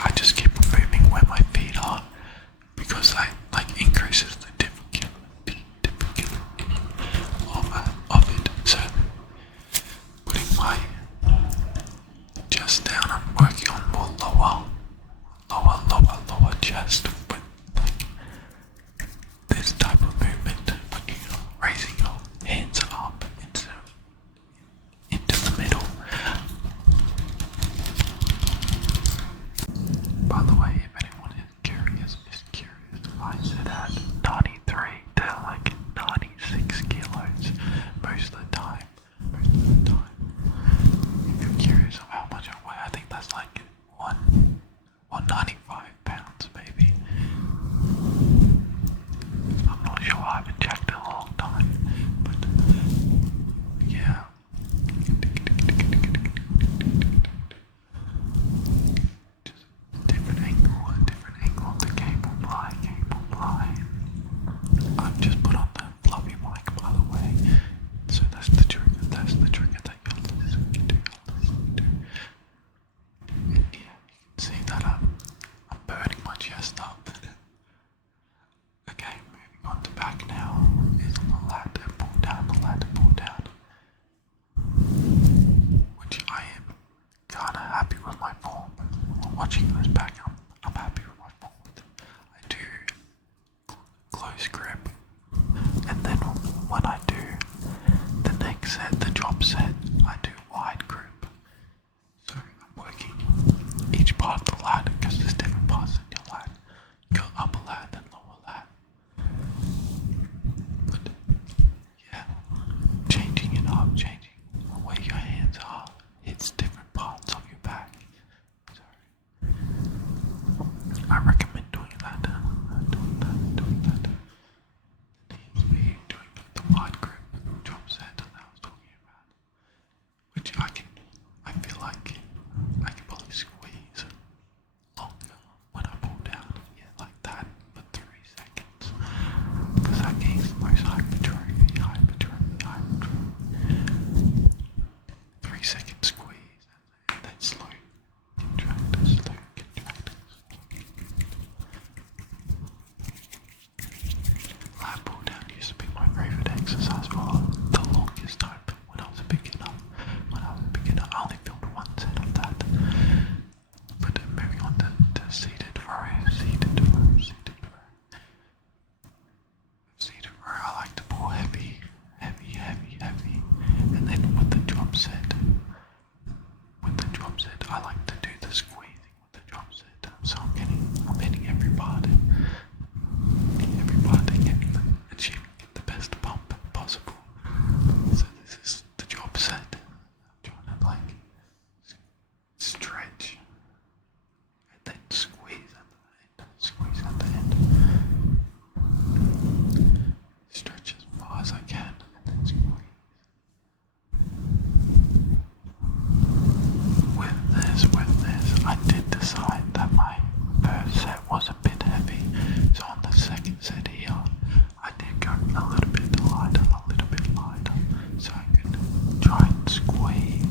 I just keep moving where my feet are because I like increases the difficulty of it. So putting my chest down, I'm working on more lower chest with like this type of movement when you're raising your hands up into the middle. By the way, if anyone is curious, I sit at 93 to like 96 kilos most of the time. If you're curious of how much I weigh, I think that's like 195 pounds maybe. I'm not sure, I haven't checked in a long time, but yeah. Just a different angle of the cable ply. I've just put on the fluffy mic, by the way, so that's the trigger that you're listening to. And yeah, you can see that I'm burning my chest up. Okay, moving on to back now is on the ladder pull down, which I am kinda happy with my form. Watching this back, I'm happy with my form. I do close grip, and then when I do the next set, the drop set, I do wide grip. So I'm working each part of the lat because there's different parts in your lat. You got upper lat and lower lat. But yeah, changing it up, changing where your hands are, hits different parts of your back. So I recommend doing that. Needs me doing the wide grip drop set that I was talking about, which I feel like I can probably squeeze longer when I pull down, yeah, like that for 3 seconds, because that gains the most hypertrophy. 3-second squeeze, and then slow contractors. Lat pull down used to be my favorite exercise for the longest time when I was a beginner. I only filmed one set of that. But moving on to seated row. Seated row, I like to pull heavy. And then with the drop set, I like to do the squeezing with the drop set. So I'm hitting every part and achieving the best pump possible. So this is the drop set. I'm trying to like stretch and then squeeze at the end. Stretch as far as I can and then squeeze. With this, I did decide that my first set was a bit heavy, so on the second set here, I did go a little bit lighter, so I could try and squeeze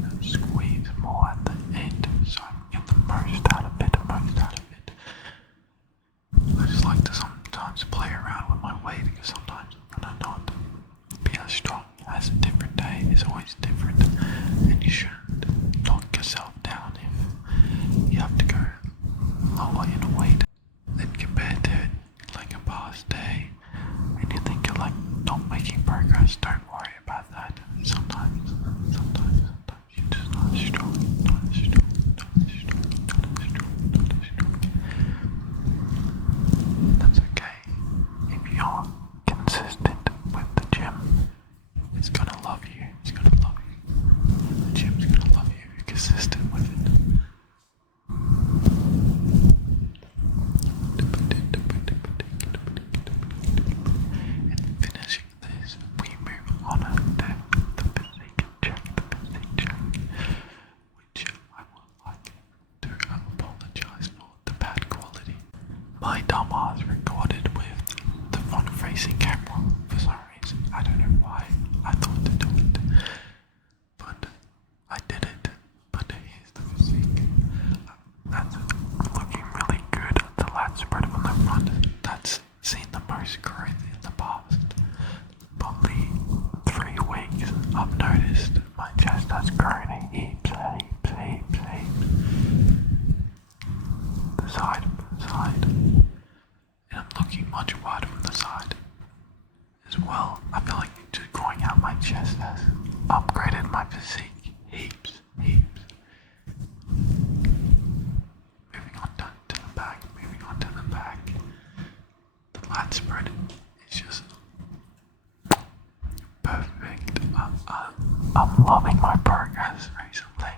I'm loving my progress recently.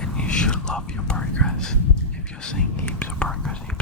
And you should love your progress. If you're seeing heaps of progress, you